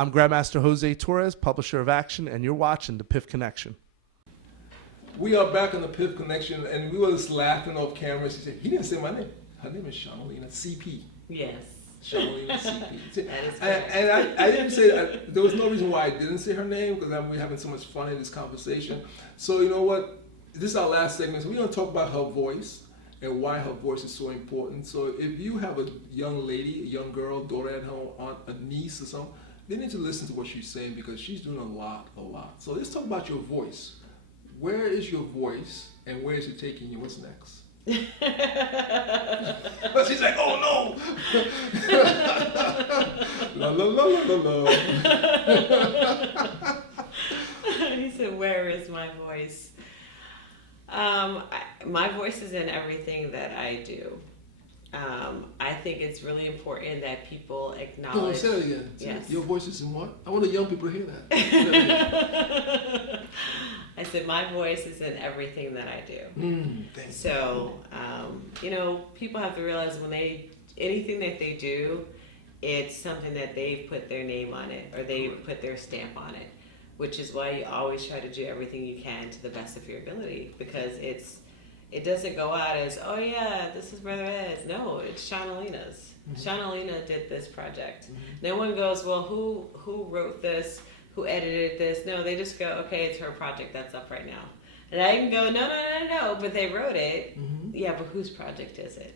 I'm Grandmaster Jose Torres, publisher of Action, and you're watching the Piff Connection. We are back on the Piff Connection, and we were just laughing off camera. She said, he didn't say my name. Her name is SHANALYNA, CP. Yes. SHANALYNA, CP. That is correct. And I didn't say, there was no reason why I didn't say her name, because we're having so much fun in this conversation. So you know what? This is our last segment, so we're going to talk about her voice and why her voice is so important. So if you have a young lady, a young girl, daughter at home, aunt, a niece or something, they need to listen to what she's saying because she's doing a lot. So let's talk about your voice. Where is your voice and where is it taking you? What's next? But she's like, oh no! La la la la la la. He said, where is my voice? My voice is in everything that I do. I think it's really important that people acknowledge. Say that again. Yes. Your voice is in what? I want the young people to hear that. I said my voice is in everything that I do. So, people have to realize anything that they do, it's something that they've put their name on it or they put their stamp on it, which is why you always try to do everything you can to the best of your ability, because it doesn't go out as, oh yeah, this is Brother Ed's. No, it's SHANALYNA's. SHANALYNA did this project. No one goes, well, who wrote this? Who edited this? No, they just go, okay, it's her project that's up right now. And I can go, no, but they wrote it. Yeah, but whose project is it?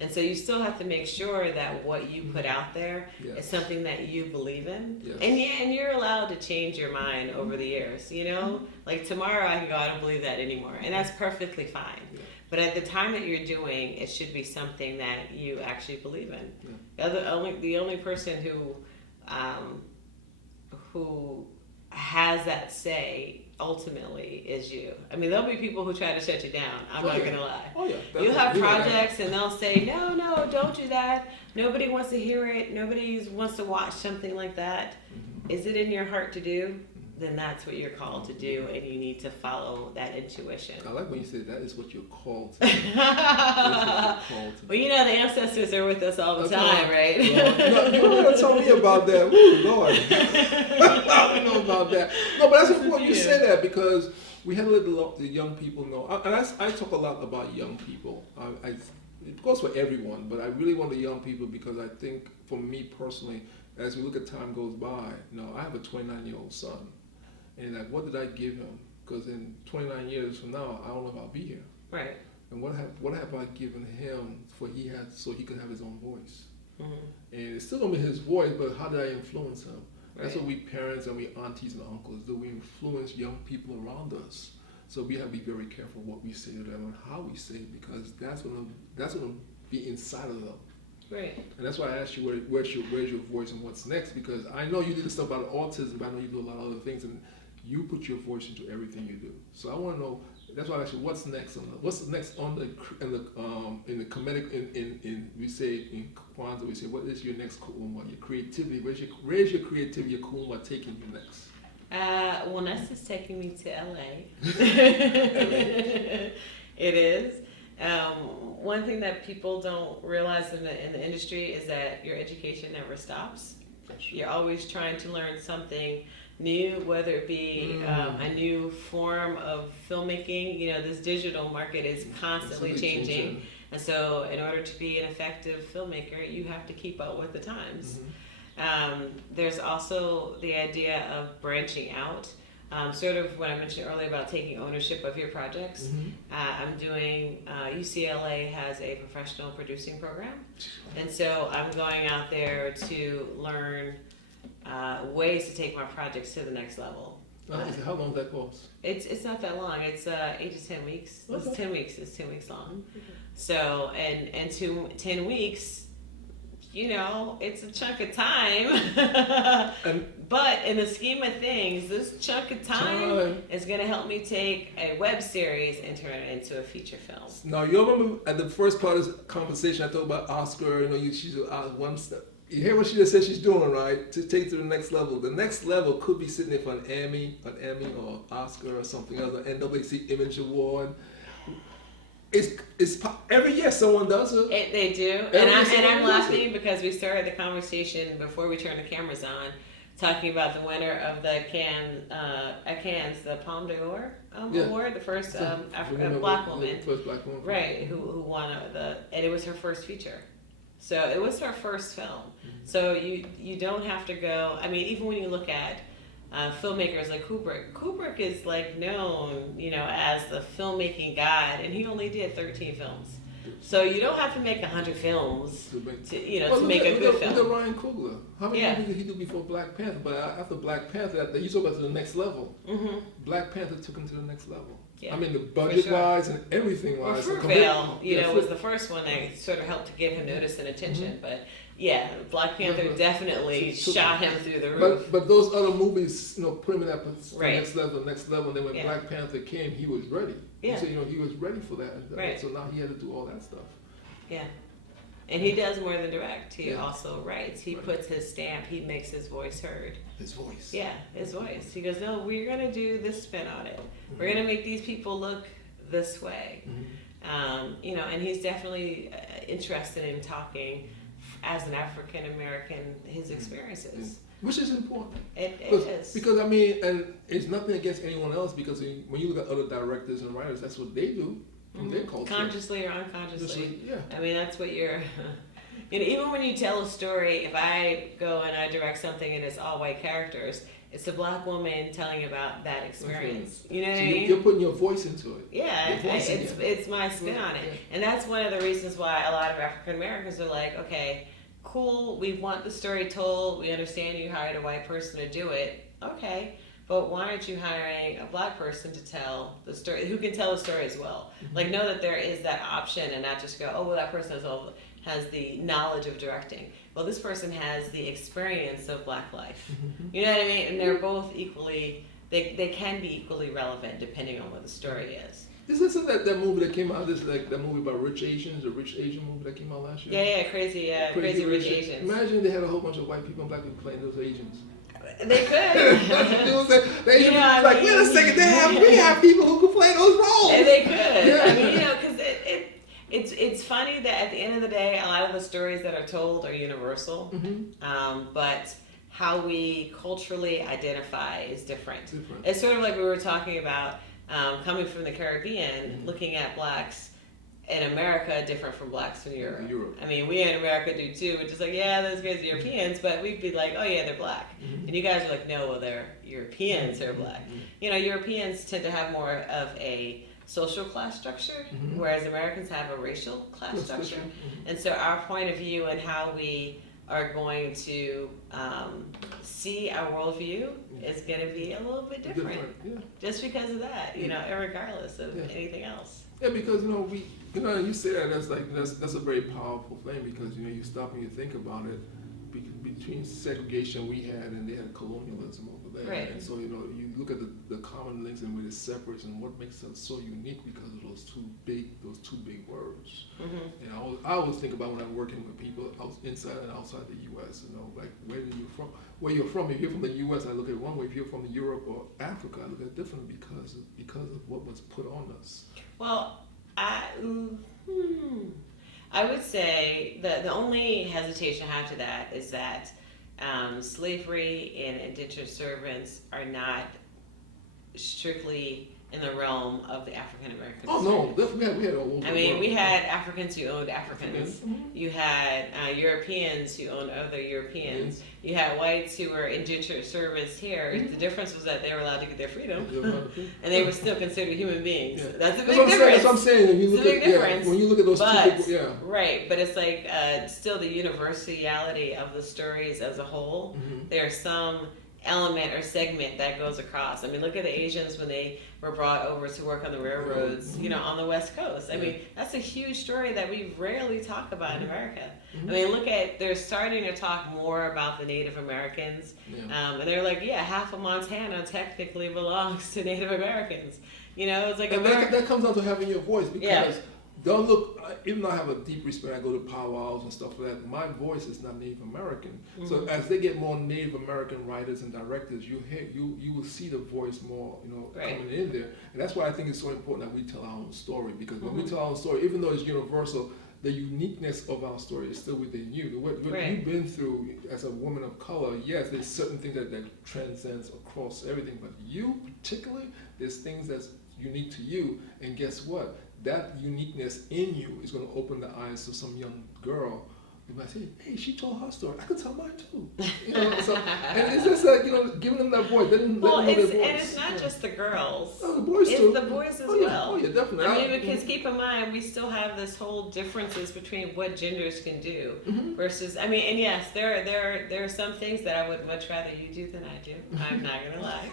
And so you still have to make sure that what you put out there is something that you believe in. Yes. And you're allowed to change your mind over the years, Like tomorrow I can go, I don't believe that anymore. And that's perfectly fine. Yeah. But at the time that you're doing, it should be something that you actually believe in. Yeah. The only person who has that say ultimately is you. I mean, there'll be people who try to shut you down. I'm not going to lie. Oh, yeah. You'll have projects and they'll say, no, don't do that. Nobody wants to hear it. Nobody wants to watch something like that. Is it in your heart to do? Then that's what you're called to do, and you need to follow that intuition. I like when you say that is what you're called to do. Well, the ancestors are with us all the time, right? No, you don't tell me about that. Ooh, Lord. I don't know about that. No, but that's important you say that, because we had to let the young people know. And I talk a lot about young people. It goes for everyone, but I really want the young people because I think, for me personally, as we look at time goes by, I have a 29-year-old son. And what did I give him? Because in 29 years from now, I don't know if I'll be here. Right. And what have I given him so he could have his own voice? And it's still gonna be his voice, but how did I influence him? Right. That's what we parents and we aunties and uncles do. We influence young people around us. So we have to be very careful what we say to them and how we say it, because that's gonna be inside of them. Right. And that's why I asked you where's your voice and what's next, because I know you did stuff about autism, but I know you do a lot of other things, and you put your voice into everything you do. So I want to know. That's why I asked you what's next on in the comedic in we say in Kwanzaa we say, what is your next kuumba, your creativity? Where's your creativity, your kuumba taking you next? Well, next is taking me to LA. It is. One thing that people don't realize in the industry is that your education never stops. You're always trying to learn something new, whether it be a new form of filmmaking. This digital market is constantly changing. And so in order to be an effective filmmaker, you have to keep up with the times. There's also the idea of branching out. Sort of what I mentioned earlier about taking ownership of your projects. I'm doing, UCLA has a professional producing program. And so I'm going out there to learn ways to take my projects to the next level. How long does that course? It's not that long. It's 8 to 10 weeks. Okay. It's 10 weeks. It's 10 weeks long. Okay. So, and 10 weeks, it's a chunk of time. But in the scheme of things, this chunk of time is going to help me take a web series and turn it into a feature film. Now, you remember at the first part of this conversation, I talked about Oscar, she's one step. You hear what she just said she's doing, right? To take to the next level. The next level could be sitting there for an Emmy or Oscar or something else, an NAACP Image Award. It's every year someone does it. They do, and I'm laughing because we started the conversation before we turned the cameras on, talking about the winner of the Cannes, the Palme d'Or award, the first black woman, right, who won and it was her first feature. So it was her first film. Mm-hmm. So you don't have to go. I mean, even when you look at filmmakers like Kubrick is like known, as the filmmaking god, and he only did 13 films. So you don't have to make 100 films to make a good film. Look at Ryan Coogler. How many movies did he do before Black Panther? But after Black Panther, you took it to the next level. Mm-hmm. Black Panther took him to the next level. Yeah, I mean, the budget-wise and everything-wise. Well, Fruitvale, was the first one that sort of helped to give him notice and attention. Mm-hmm. But yeah, Black Panther definitely shot him through the roof. But those other movies, put him in that next level. And then when Black Panther came, he was ready. Yeah. So, he was ready for that. Right. So now he had to do all that stuff. Yeah. And he does more than direct. He also writes. He puts his stamp. He makes his voice heard. His voice. Yeah, his voice. He goes, no, we're going to do this spin on it. Mm-hmm. We're going to make these people look this way. Mm-hmm. And he's definitely interested in talking as an African American, his experiences. Mm-hmm. Which is important. It is. Because, and it's nothing against anyone else, because when you look at other directors and writers, that's what they do. From their culture. Consciously or unconsciously. Yeah. I mean, that's what you're... even when you tell a story, if I go and I direct something and it's all white characters, it's a black woman telling about that experience. You know what I mean? You're putting your voice into it. Yeah, it's my spin on it. Yeah. And that's one of the reasons why a lot of African Americans are like, okay, cool, we want the story told, we understand you hired a white person to do it, okay. But why aren't you hiring a black person to tell the story, who can tell the story as well? Mm-hmm. Like, know that there is that option and not just go, oh, well, that person has the knowledge of directing. Well, this person has the experience of black life. Mm-hmm. You know what I mean? And they're both equally, they can be equally relevant depending on what the story is. Isn't that movie that came out, that movie about rich Asians, the rich Asian movie that came out last year? Yeah, Crazy Rich Asians. Imagine they had a whole bunch of white people and black people playing those Asians. They could. Wait a second, we have people who can play those roles. And they could. Yeah. I mean, because it's funny that at the end of the day, a lot of the stories that are told are universal, but how we culturally identify is different. It's sort of like we were talking about coming from the Caribbean, looking at blacks in America different from blacks in Europe. I mean, we in America do too. We're just like, yeah, those guys are Europeans, but we'd be like, oh yeah, they're black. Mm-hmm. And you guys are like, no, well, they're Europeans, they're black. Mm-hmm. Europeans tend to have more of a social class structure, whereas Americans have a racial class structure. Mm-hmm. And so our point of view and how we are going to see our worldview is going to be a little bit different. Just because of that, regardless of anything else. Yeah, because you say that that's a very powerful thing, because you stop and you think about it. Between segregation we had and they had colonialism over there, right. And so you look at the common links and where it separates and what makes us so unique because of those two big words. Mm-hmm. And I always think about when I'm working with people inside and outside the U.S. Like where you're from. If you're from the U.S., I look at it one way. If you're from Europe or Africa, I look at it differently because of what was put on us. Well, I would say the only hesitation I have to that is that slavery and indentured servants are not strictly in the realm of the African Americans. Oh no, we had all. I mean, we had Africans who owned Africans. Mm-hmm. You had Europeans who owned other Europeans. Mm-hmm. You had whites who were indentured servants here. Mm-hmm. The difference was that they were allowed to get their freedom, and they were still considered human beings. Yeah. That's a big difference. That's what I'm saying. When you look at those two people, right. But it's like still the universality of the stories as a whole. Mm-hmm. There's some element or segment that goes across. I mean, look at the Asians when they were brought over to work on the railroads, on the West Coast. I mean, that's a huge story that we rarely talk about in America. Mm-hmm. I mean, they're starting to talk more about the Native Americans. Yeah. And they're like, half of Montana technically belongs to Native Americans. It's like that comes down to having your voice, because don't look, even though I have a deep respect, I go to powwows and stuff like that, my voice is not Native American. Mm-hmm. So as they get more Native American writers and directors, you will see the voice more, coming in there. And that's why I think it's so important that we tell our own story, because when we tell our own story, even though it's universal, the uniqueness of our story is still within you. What Right. you've been through as a woman of color, yes, there's certain things that transcends across everything, but you particularly, there's things that's unique to you, and guess what? That uniqueness in you is going to open the eyes of some young girl. You might say, hey, she told her story. I could tell mine too. So, and it's just like, giving them that voice. Let them know their voice. And it's not just the girls. Oh, the boys it's too. the boys as Oh, yeah. well. Oh, yeah, definitely. I mean, because keep in mind, we still have this whole differences between what genders can do versus, I mean, and yes, there are some things that I would much rather you do than I do. I'm not going to lie.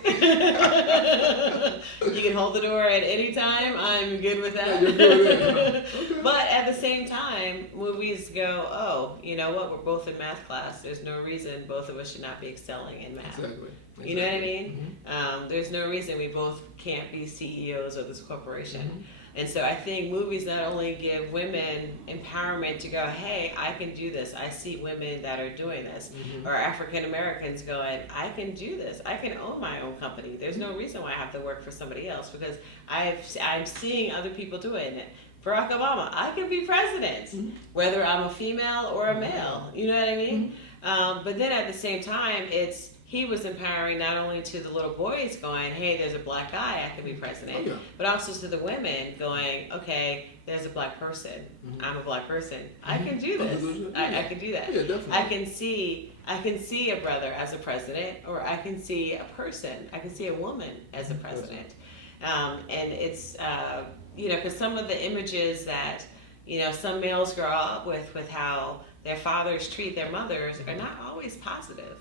You can hold the door at any time. I'm good with that. Yeah, you're good with that. Okay. But at the same time, movies go, oh, you know what? We're both in math class. There's no reason both of us should not be excelling in math. Exactly. You know what I mean? There's no reason we both can't be CEOs of this corporation. And so I think movies not only give women empowerment to go, hey, I can do this. I see women that are doing this. Or African Americans going, I can do this. I can own my own company. There's no reason why I have to work for somebody else because I'm seeing other people doing it. Barack Obama, I can be president, whether I'm a female or a male. You know what I mean? But then at the same time, he was empowering not only to the little boys going, hey, there's a black guy, I can be president, but also to the women going, okay, there's a black person. I'm a black person. I can do this. I can do that. Yeah, definitely. I can see a brother as a president, or I can see a person. I can see a woman as a president. And it's, because some of the images that, some males grow up with how their fathers treat their mothers are not always positive.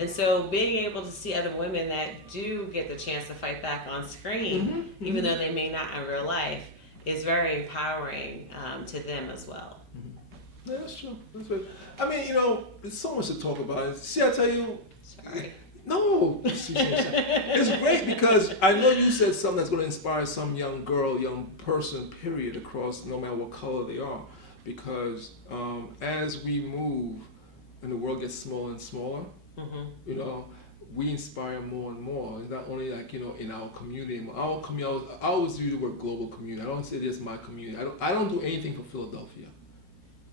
And so being able to see other women that do get the chance to fight back on screen, even though they may not in real life, is very empowering to them as well. Yeah, that's true. That's right. I mean, there's so much to talk about. See, I tell you. Sorry. No. It's great because I know you said something that's going to inspire some young girl, young person, period, across no matter what color they are. Because as we move and the world gets smaller and smaller, we inspire more and more. It's not only like, in our community. Our community, I always use the word global community. I don't say this my community. I don't do anything for Philadelphia.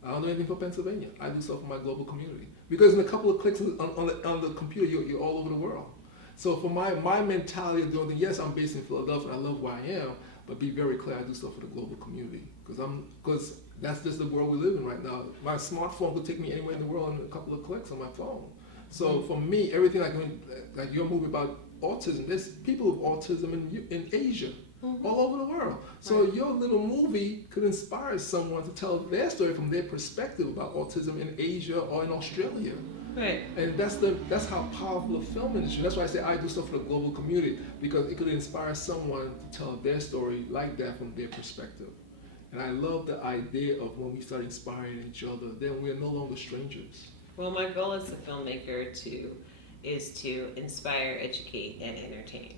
I don't do anything for Pennsylvania. I do stuff for my global community. Because in a couple of clicks on the computer, you're all over the world. So for my mentality of doing things, yes, I'm based in Philadelphia. I love where I am, but be very clear, I do stuff for the global community. Because that's just the world we live in right now. My smartphone could take me anywhere in the world in a couple of clicks on my phone. So for me, everything like your movie about autism, there's people with autism in Asia, all over the world. So your little movie could inspire someone to tell their story from their perspective about autism in Asia or in Australia. Right. And that's how powerful the film industry. That's why I say I do stuff for the global community, because it could inspire someone to tell their story like that from their perspective. And I love the idea of when we start inspiring each other, then we're no longer strangers. Well, my goal as a filmmaker is to inspire, educate, and entertain.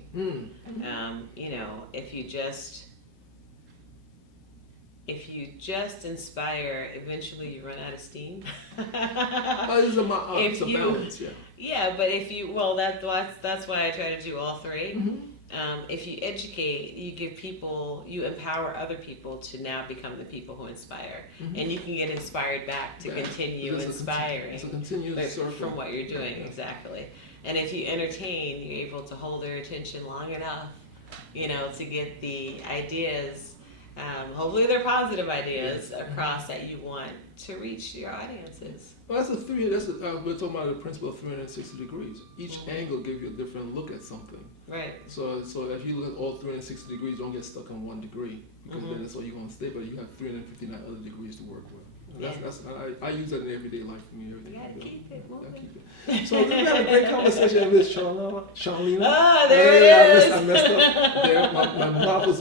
If you just inspire, eventually you run out of steam. These are my it's a balance, yeah. Yeah, but that's why I try to do all three. If you educate, you empower other people to now become the people who inspire, and you can get inspired back to continue inspiring. It's a continuous circle from what you're doing, exactly. And if you entertain, you're able to hold their attention long enough, to get the ideas. Hopefully, they're positive ideas across that you want to reach your audiences. Well, we're talking about the principle of 360 degrees. Each angle gives you a different look at something. Right. So if you look at all 360 degrees, don't get stuck on 1 degree, because then that's all you're going to stay. But you have 359 other degrees to work with. I use that in everyday life for me. You gotta keep it moving. So we had a great conversation with SHANALYNA. Ah, there it is. I messed up there.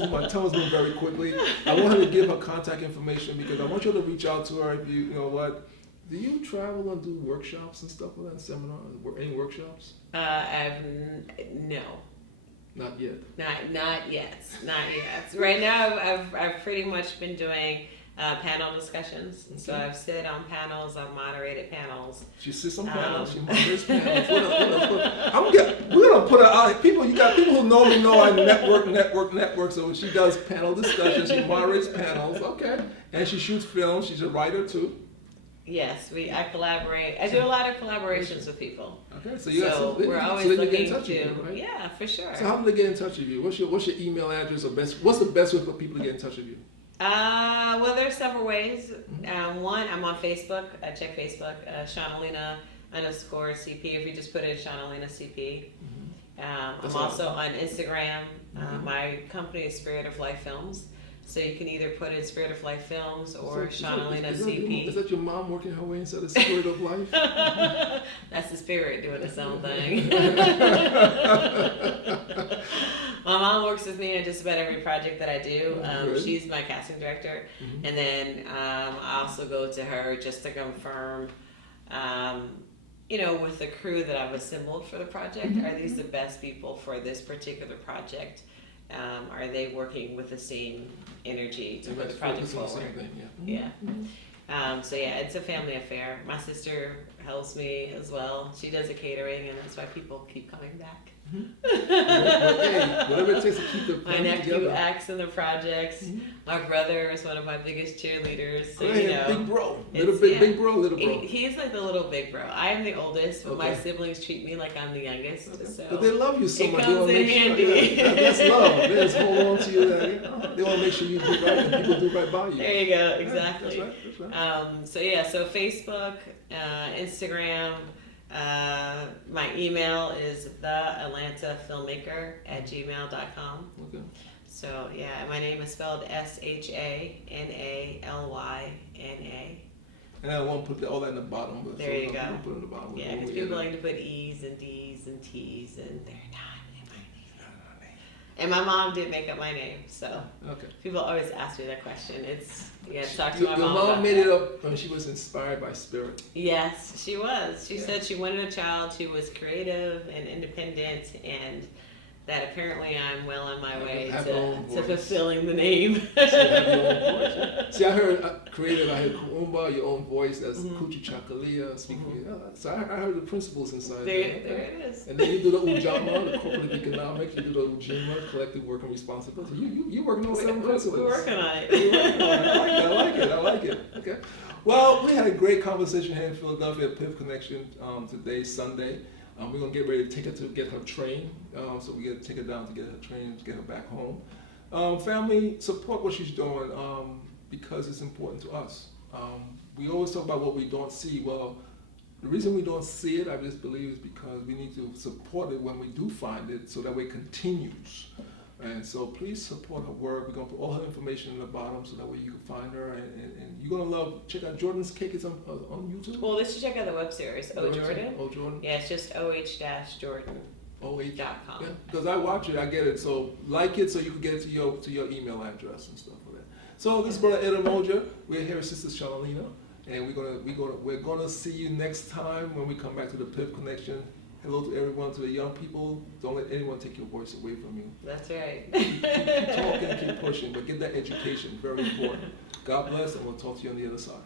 My tongue was moving very quickly. I want her to give her contact information because I want you to reach out to her. If you know what. Do you travel and do workshops and stuff like that, seminars? Any workshops? No. Not yet. Not yet. Right now, I've pretty much been doing panel discussions. Okay. So I've sit on panels, I've moderated panels. She sits on panels, she moderates panels. We're gonna put her out. People, you got people who know me know I network. So she does panel discussions. She moderates panels. Okay. And she shoots films. She's a writer too. Yes, I collaborate. I do a lot of collaborations with people. Okay, so we're always looking to, right? Yeah, for sure. So how do they get in touch with you? What's your email address or what's the best way for people to get in touch with you? Well, there's several ways. One, I'm on Facebook. I check Facebook, SHANALYNA _CP. If you just put in SHANALYNA CP. I'm also on Instagram. My company is Spirit of Life Films. So you can either put in Spirit of Life Films or SHANALYNA CP. Is that your mom working her way inside the Spirit of Life? That's the spirit doing its own thing. My mom works with me on just about every project that I do. She's my casting director. And then I also go to her just to confirm, with the crew that I've assembled for the project, are these the best people for this particular project? Are they working with the same energy to put the project forward? So it's a family affair. My sister helps me as well. She does the catering, and that's why people keep coming back. Whatever it takes to keep the my nephew together. Acts in the projects. My brother is one of my biggest cheerleaders. So big bro, big bro. He's like the little big bro. I am the oldest, but my siblings treat me like I'm the youngest. Okay. So but they love you so much. It comes in handy. That's love. They just hold on to you. They want to make sure you do right and people do right by you. There you go. Exactly. That's right. So Facebook, Instagram. My email is theatlantafilmmaker@gmail.com. Okay. So my name is spelled SHANALYNA. And I won't put all that in the bottom. But there you go. Put it in the bottom. Yeah, because people like to put E's and D's and T's, and they're not in my name. And my mom did make up my name, so people always ask me that question. Talk to my mom. Your mom made it up when she was inspired by spirit. Yes, she was. She said she wanted a child who was creative and independent, and that apparently I'm well on my way to fulfilling the name. See, I heard creative, I heard Kuumba, your own voice, that's Kuchu Chakalia, speaking for you. So I heard the principles inside there it is. And then you do the Ujama, the corporate economics, you do the Ujima, collective work and responsibility. You working on some principles. We're working on it. I like it. Okay. Well, we had a great conversation here in Philadelphia at Piff Connection today, Sunday. We're going to get ready to take her to get her train. So we got to take her down to get her train, to get her back home. Family, support what she's doing because it's important to us. We always talk about what we don't see. Well, the reason we don't see it, I just believe, is because we need to support it when we do find it so that way it continues. And so please support her work. We're going to put all her information in the bottom so that way you can find her. And you're going to check out Jordan's Cake. It's on YouTube? Well, let's check out the web series, Jordan. Jordan? Yeah, it's just OH-Jordan. OH.com. Yeah, because I watch it, I get it. So like it so you can get it to your email address and stuff like that. So this is Brother Umoja. We're here with Sister SHANALYNA. And we're gonna see you next time when we come back to the Piff Connection. Hello to everyone, to the young people. Don't let anyone take your voice away from you. That's right. Keep talking, keep pushing, but get that education, very important. God bless, and we'll talk to you on the other side.